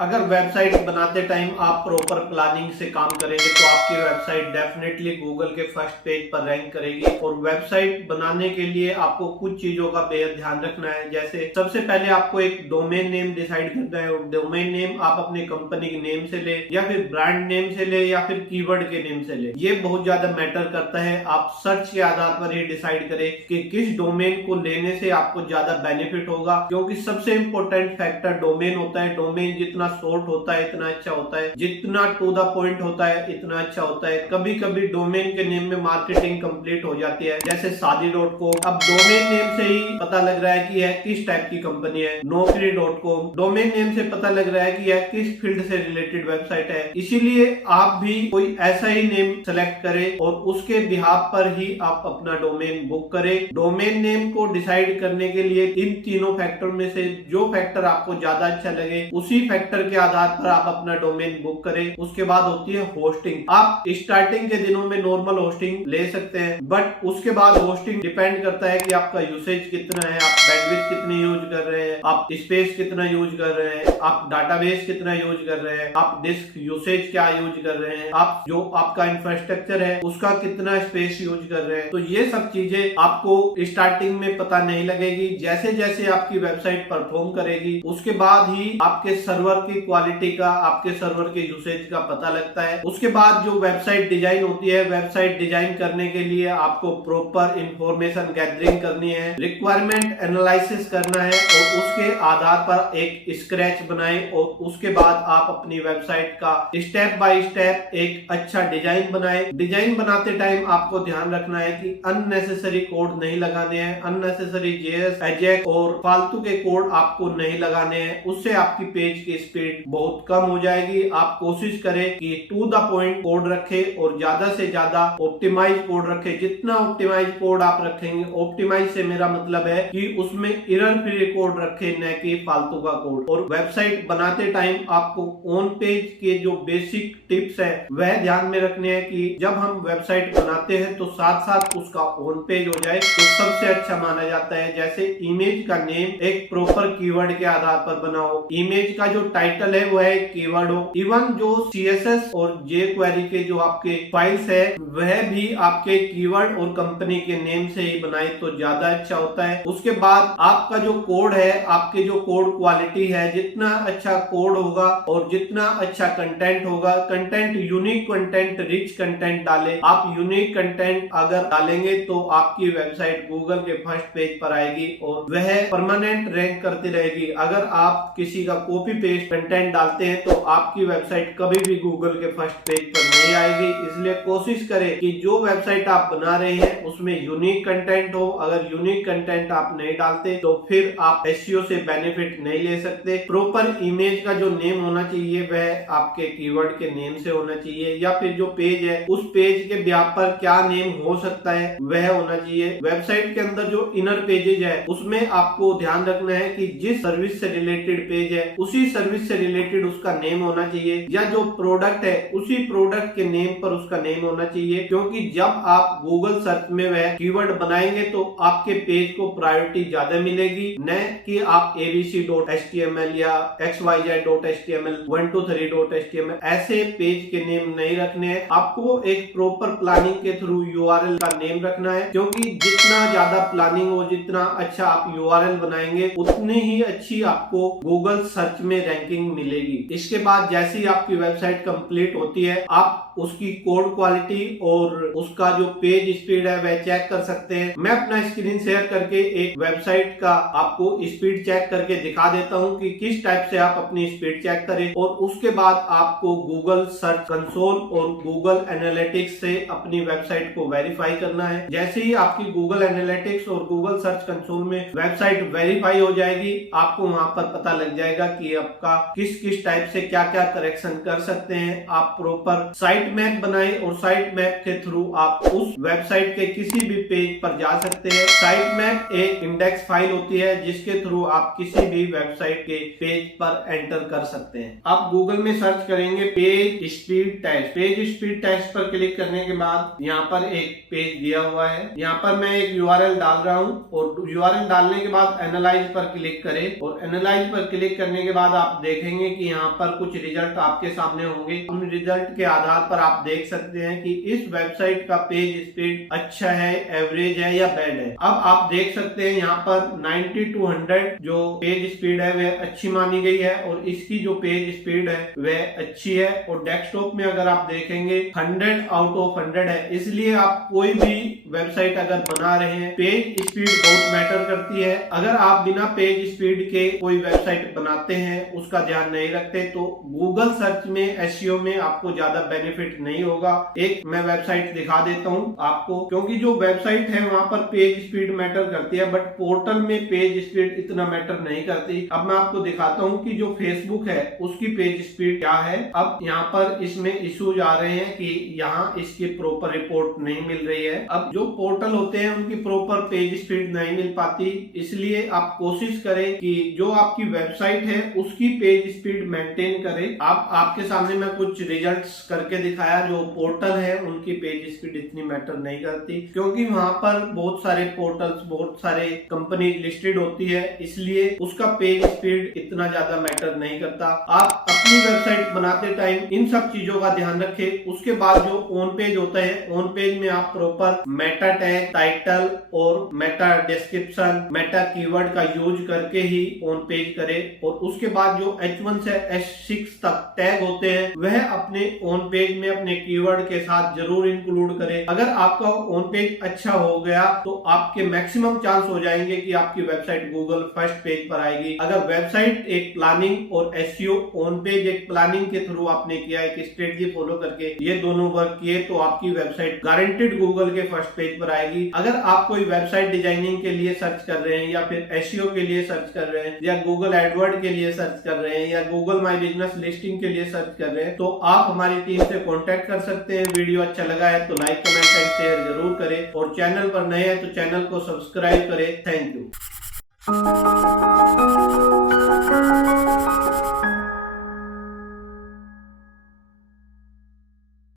अगर वेबसाइट बनाते टाइम आप प्रॉपर प्लानिंग से काम करेंगे तो आपकी वेबसाइट डेफिनेटली गूगल के फर्स्ट पेज पर रैंक करेगी। और वेबसाइट बनाने के लिए आपको कुछ चीजों का बेहद ध्यान रखना है। जैसे सबसे पहले आपको एक डोमेन नेम डिसाइड करना है, और डोमेन नेम आप अपने कंपनी के नेम से ले या फिर ब्रांड नेम से ले या फिर कीवर्ड के नेम से ले। ये बहुत ज्यादा मैटर करता है। आप सर्च के आधार पर ही डिसाइड करें कि किस डोमेन को लेने से आपको ज्यादा बेनिफिट होगा, क्योंकि सबसे इंपॉर्टेंट फैक्टर डोमेन होता है। डोमेन जितना शॉर्ट होता है इतना अच्छा होता है, जितना टू द पॉइंट होता है इतना अच्छा होता है। कभी कभी डोमेन के नेम में मार्केटिंग कंप्लीट हो जाती है, जैसे शादी.com। अब डोमेन नेम से ही पता लग रहा है कि यह किस टाइप की कंपनी है। नौकरी.com, डोमेन नेम से पता लग रहा है कि यह किस फील्ड से रिलेटेड वेबसाइट है। इसीलिए आप भी कोई ऐसा ही नेम सेलेक्ट करें और उसके बिहाफ पर ही आप अपना डोमेन बुक करें। डोमेन नेम को डिसाइड करने के लिए इन तीनों फैक्टर में से जो फैक्टर आपको ज्यादा अच्छा लगे उसी फैक्टर के आधार पर आप अपना डोमेन बुक करें। उसके बाद होती है होस्टिंग। आप स्टार्टिंग के दिनों में नॉर्मल होस्टिंग ले सकते हैं, बट उसके बाद होस्टिंग डिपेंड करता है कि आपका यूसेज कितना है, आप बैंडविड्थ कितनी यूज कर रहे हैं, आप स्पेस कितना यूज कर रहे हैं, आप डाटाबेस कितना यूज कर रहे हैं, आप डिस्क यूसेज क्या यूज कर रहे हैं, आप जो आपका इंफ्रास्ट्रक्चर है उसका कितना स्पेस यूज कर रहे हैं। तो ये सब चीजें आपको स्टार्टिंग में पता नहीं लगेगी। जैसे जैसे आपकी वेबसाइट परफॉर्म करेगी उसके बाद ही आपके सर्वर की क्वालिटी का, आपके सर्वर के यूसेज का पता लगता है। उसके बाद जो वेबसाइट डिजाइन होती है, वेबसाइट डिजाइन करने के लिए आपको प्रॉपर इंफॉर्मेशन गैदरिंग करनी है, रिक्वायरमेंट एनालिसिस करना है और उसके आधार पर एक स्क्रैच बनाए और उसके बाद आप अपनी वेबसाइट का स्टेप बाय स्टेप एक अच्छा डिजाइन बनाए। डिजाइन बनाते टाइम आपको ध्यान रखना है कि अननेसेसरी कोड नहीं लगाने हैं, अननेसेसरी जेएस, एजेक्स और फालतू के कोड आपको नहीं लगाने हैं। उससे आपकी पेज की स्पीड बहुत कम हो जाएगी। आप कोशिश करें कि टू द पॉइंट कोड रखें और ज्यादा से ज्यादा ऑप्टिमाइज कोड रखें। जितना ऑप्टिमाइज कोड आप रखेंगे, ऑप्टिमाइज से मेरा मतलब है कि उसमें एरर फ्री कोड रखें, न कि फालतू का कोड। और वेबसाइट बनाते टाइम आपको ऑन पेज के जो बेसिक टिप्स है वह ध्यान में रखने हैं कि जब हम वेबसाइट बनाते हैं तो साथ साथ उसका ऑन पेज हो जाए तो सबसे अच्छा माना जाता है। जैसे इमेज का नेम एक प्रॉपर कीवर्ड के आधार पर बनाओ, इमेज का जो टाइटल है वो है कीवर्ड हो, इवन जो CSS और jQuery के जो आपके फाइल्स है वह भी आपके कीवर्ड और कंपनी के नेम से ही बनाए तो ज्यादा अच्छा होता है। उसके बाद आपका जो कोड है, आपके जो कोड क्वालिटी है, जितना अच्छा कोड होगा और जितना अच्छा कंटेंट होगा, content unique content, rich content डाले। आप यूनिक कंटेंट अगर डालेंगे तो आपकी वेबसाइट गूगल के फर्स्ट पेज पर आएगी और वह परमानेंट रैंक करती रहेगी। अगर आप किसी का कॉपी पेस्ट कंटेंट डालते हैं तो आपकी वेबसाइट कभी भी गूगल के फर्स्ट पेज पर नहीं आएगी। इसलिए कोशिश करें कि जो वेबसाइट आप बना रहे हैं उसमें यूनिक कंटेंट हो। अगर यूनिक कंटेंट आप नहीं डालते तो फिर आप एसईओ से बेनिफिट नहीं ले सकते। प्रॉपर इमेज का जो नेम होना चाहिए वह आपके कीवर्ड के नेम से होना चाहिए, या फिर जो पेज है उस पेज के ब्याप पर क्या नेम हो सकता है वह होना चाहिए। वेबसाइट के अंदर जो इनर पेजेज है उसमें आपको ध्यान रखना है कि जिस सर्विस से रिलेटेड पेज है उसी सर्विस से रिलेटेड उसका नेम होना चाहिए, या जो प्रोडक्ट है उसी प्रोडक्ट के नेम पर उसका नेम होना चाहिए। क्योंकि जब आप गूगल सर्च में वह कीवर्ड बनाएंगे तो आपके पेज को प्रायोरिटी ज्यादा मिलेगी, न कि आप abc.html या xyz.html 123.html ऐसे पेज के नेम नहीं रखने हैं। आपको एक प्रॉपर प्लानिंग के थ्रू URL का नेम रखना है, क्योंकि जितना ज्यादा प्लानिंग हो, जितना अच्छा आप URL बनाएंगे उतनी ही अच्छी आपको गूगल सर्च में रैंकिंग मिलेगी। इसके बाद जैसे ही आपकी वेबसाइट कंप्लीट होती है आप उसकी कोड क्वालिटी और उसका जो पेज स्पीड है वह चेक कर सकते हैं। मैं अपना स्क्रीन शेयर करके एक वेबसाइट का आपको स्पीड चेक करके दिखा देता हूं कि किस टाइप से आप अपनी स्पीड चेक करें। और उसके बाद आपको गूगल सर्च कंसोल और गूगल एनालिटिक्स से अपनी वेबसाइट को वेरीफाई करना है। जैसे ही आपकी गूगल एनालिटिक्स और गूगल सर्च कंसोल में वेबसाइट वेरीफाई हो जाएगी, आपको वहां पर पता लग जाएगा कि आपका किस किस टाइप से क्या क्या करेक्शन कर सकते हैं। आप प्रॉपर साइट साइट मैप बनाएं और साइट मैप के थ्रू आप उस वेबसाइट के किसी भी पेज पर जा सकते हैं। साइट मैप एक इंडेक्स फाइल होती है जिसके थ्रू आप किसी भी वेबसाइट के पेज पर एंटर कर सकते हैं। आप गूगल में सर्च करेंगे page speed test. Page speed test पर क्लिक करने के बाद यहाँ पर एक पेज दिया हुआ है। यहाँ पर मैं एक URL डाल रहा हूँ और URL डालने के बाद एनालाइज पर क्लिक करें और एनालाइज पर क्लिक करने के बाद आप देखेंगे कि यहाँ पर कुछ रिजल्ट आपके सामने होंगे। उन रिजल्ट के आधार पर आप देख सकते हैं कि इस वेबसाइट का पेज स्पीड अच्छा है, एवरेज है या बैड है। अब आप देख सकते हैं यहाँ पर 90 to 100 जो पेज स्पीड है वह अच्छी मानी गई है और इसकी जो पेज स्पीड है वह अच्छी है। और डेस्कटॉप में अगर आप देखेंगे 100 आउट ऑफ 100 है। इसलिए आप कोई भी वेबसाइट अगर बना रहे हैं पेज स्पीड बहुत मैटर करती है। अगर आप बिना पेज स्पीड के कोई वेबसाइट बनाते हैं, उसका ध्यान नहीं रखते, तो गूगल सर्च में एसईओ में आपको ज्यादा बेनिफिट नहीं होगा। एक मैं वेबसाइट दिखा देता हूं आपको, क्योंकि जो वेबसाइट है वहां पर पेज स्पीड मैटर करती है बट पोर्टल में पेज स्पीड इतना मैटर नहीं करती। अब मैं आपको दिखाता हूं कि जो फेसबुक है उसकी पेज स्पीड क्या है। अब यहाँ पर इसमें इश्यूज आ रहे हैं कि यहाँ इसकी प्रॉपर रिपोर्ट नहीं मिल रही है। अब जो पोर्टल होते हैं उनकी प्रॉपर पेज स्पीड नहीं मिल पाती, इसलिए आप कोशिश करें कि जो आपकी वेबसाइट है उसकी पेज स्पीड मेंटेन करें। आपके सामने मैं कुछ रिजल्ट्स करके दिखाया। जो पोर्टल है उनकी पेज स्पीड इतनी मैटर नहीं करती, क्योंकि वहां पर बहुत सारे पोर्टल्स, बहुत सारे कंपनी लिस्टेड होती है, इसलिए उसका पेज स्पीड इतना ज्यादा मैटर नहीं करता। आप अपनी वेबसाइट बनाते टाइम इन सब चीजों का ध्यान रखें। उसके बाद जो ऑन पेज होता है, ऑन पेज में आप प्रॉपर मेटा टैग, टाइटल और मेटा डिस्क्रिप्शन, मेटा कीवर्ड का यूज करके ही ऑन पेज करें। और उसके बाद जो H1 से H6 तक टैग होते हैं वह अपने ऑन पेज में अपने कीवर्ड के साथ जरूर इंक्लूड करें। अगर आपका ऑन पेज अच्छा हो गया तो आपके मैक्सिमम चांस हो जाएंगे कि आपकी वेबसाइट गूगल फर्स्ट पेज पर आएगी। अगर वेबसाइट एक प्लानिंग और एसईओ ऑन पेज एक प्लानिंग के थ्रू आपने किया, एक स्ट्रेटजी फॉलो करके ये दोनों वर्क किए, तो आपकी वेबसाइट गारंटेड गूगल के फर्स्ट पेज पर आएगी। अगर आप कोई वेबसाइट डिजाइनिंग के लिए सर्च कर रहे हैं या फिर एसईओ के लिए सर्च कर रहे हैं या गूगल एडवर्ड के लिए सर्च कर रहे हैं या गूगल माई बिजनेस लिस्टिंग के लिए सर्च कर रहे हैं, तो आप हमारी टीम से कांटेक्ट कर सकते हैं। वीडियो अच्छा लगा है तो लाइक, कमेंट एंड शेयर जरूर करें और चैनल पर नए हैं तो चैनल को सब्सक्राइब करें। Thank you.